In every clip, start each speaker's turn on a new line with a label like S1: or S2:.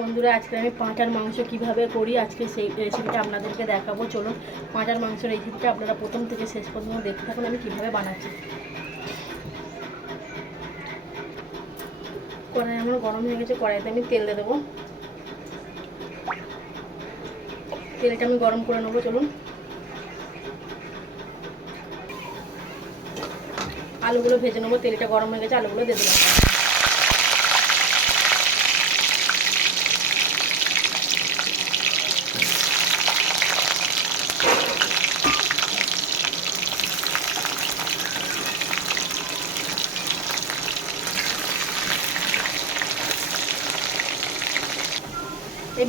S1: বন্ধুরা, আজকে আমি পাঁটার মাংস কীভাবে করি? আজকে সেই রেসিপিটা আপনাদেরকে দেখাবো। চলুন পাঁটার মাংস রেসিপিটা আপনারা প্রথম থেকে শেষ পর্যন্ত দেখতে থাকুন, আমি কীভাবে বানাচ্ছি। কড়াই আমার গরম হয়ে গেছে, কড়াইতে আমি তেল দিয়ে দেবো। তেলটা আমি গরম করে নেব, চলুন। আলুগুলো ভেজে নেব, তেলটা গরম হয়ে গেছে, আলুগুলো দিয়ে দেবো।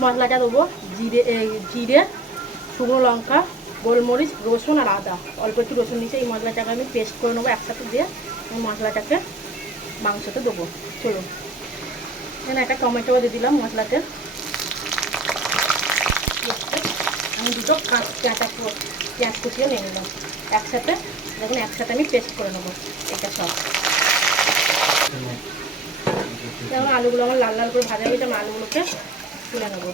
S1: মশলাটা দেবো জিরে এই জিরে শুকনো লঙ্কা গোলমরিচ রসুন আর আদা। অল্প একটু রসুন নিচে এই মশলাটাকে আমি পেস্ট করে নেব একসাথে দিয়ে এই মশলাটাকে মাংসতে দেবো। চলুন এখানে একটা টমেটো দিয়ে দিলাম মশলাতে। আমি দুটো কাঁচ পেঁয়াজ কুচিয়ে নিয়ে নিলাম। একসাথে দেখুন একসাথে আমি পেস্ট করে নেব। এটা সব। যেমন আলুগুলো আমার লাল লাল করে ভাজা হয়েছে আমি আলুগুলোকে তুলে নেব।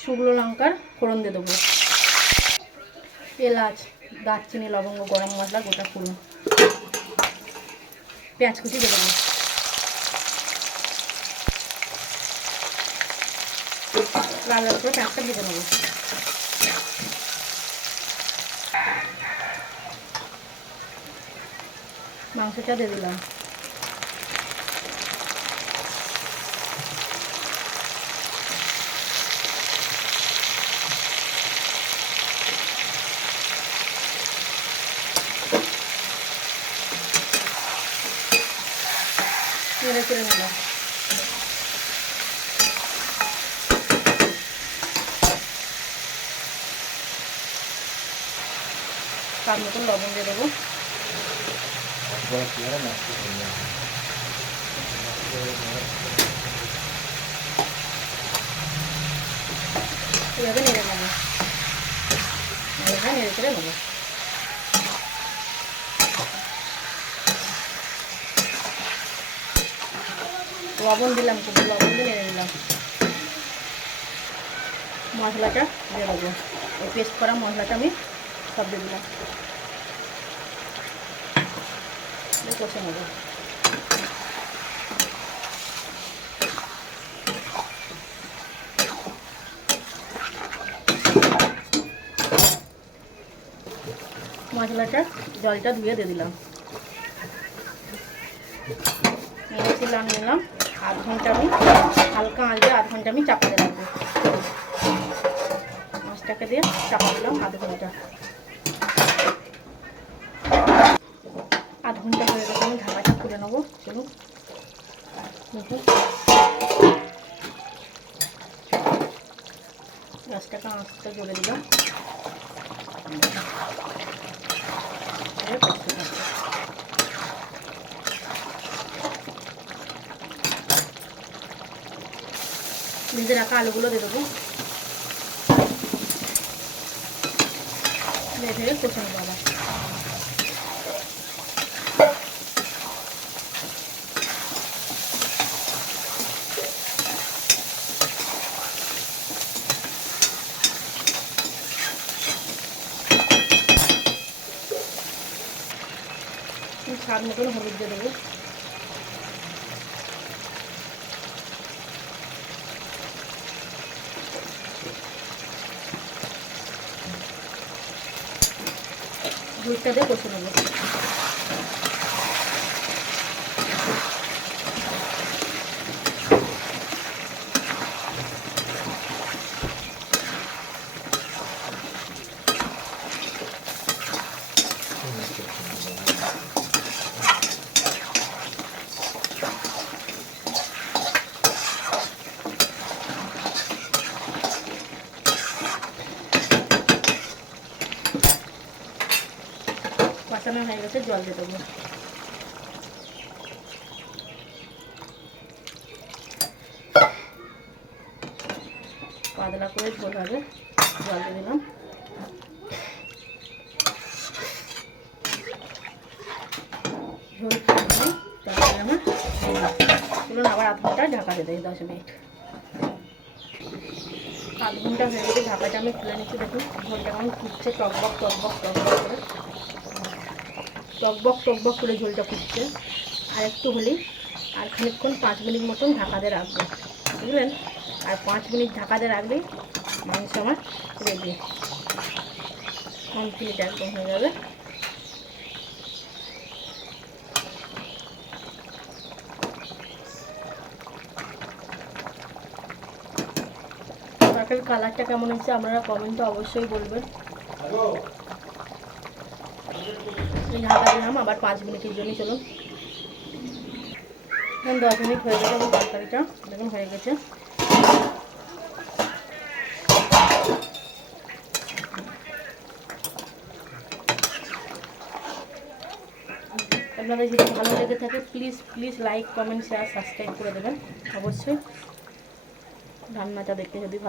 S1: শুকনো লঙ্কার ফোড়ন দিয়ে দেবো। এলাচ, দারচিনি, লবঙ্গ, গরম মশলা, গোটা ফুল পেঁয়াজ কুচি দেবো। লাল লাল করে পেঁয়াজটা ভেজে নেব মাংসটা দিয়ে দিলাম নেড়ে চেড়ে নিলাম স্বাদ মতন লবণ দিয়ে দেবো? এভাবে নেড়ে নেব। নেড়ে চেড়ে নেব। লবণ দিলাম কিন্তু লবণ দিয়ে নেড়ে নিলাম। মশলাটা দিয়ে দেবো। পেস্ট করা মশলাটা আমি সব দিয়ে দিলাম কষে মশলাটা জলটা ধুয়ে দিয়ে দিলাম। নিয়েছিলাম নিলাম আধ ঘণ্টা আমি, হালকা আঁচে আধ ঘণ্টা আমি চাপাতে রাখব। মাছটাকে দিয়ে চাপা দিলাম আধ ঘণ্টা আধ ঘণ্টা হয়ে গেছে আমি ঢাকাটা খুলে নেব চলুন দেখুন গ্যাসটাকে আঁচটা জ্বলে দিলাম। ভেজে রাখা আলুগুলো দিয়ে দেবো। দিয়ে ধীরে কষে আবার স্বাদ মতন হলুদ দিয়ে দেবো। দুধটা দিয়ে কষে নেব। কষানো হয়ে গেছে, জল দিয়ে দেবো। পাতলা করে ঝোল হবে জল দিয়ে দিলাম। ঝোল আবার আধ ঘণ্টা ঢাকা দিয়ে দিই, দশ মিনিট। আধ ঘণ্টা হয়ে গেছে, ঢাকাটা আমি খুলে নিচ্ছি, দেখুন, ঝোলটা কেমন ফুটছে, টকবক টকবক টকবক করে। টকবক টকবক করে ঝোলটা ফুটছে। আর একটু হলেই আর খানিকক্ষণ, পাঁচ মিনিট মতন ঢাকা দিয়ে রাখব। বুঝলেন? আর পাঁচ মিনিট ঢাকা দিয়ে রাখলেই মাংস আমার রেডি কমপ্লিট একদম হয়ে যাবে। কালারটা কেমন হচ্ছে আপনারা কমেন্টে অবশ্যই বলবেন। ঢাকা দিলাম আবার পাঁচ মিনিটের জন্য চলুন। দশ মিনিট হয়ে গেছে তরকারিটা দেখুন হয়ে গেছে। আপনাদের যদি ভালো লেগে থাকে please please like comment share subscribe করে দেবেন, অবশ্যই। রান্নাটা দেখতে যদি ভালো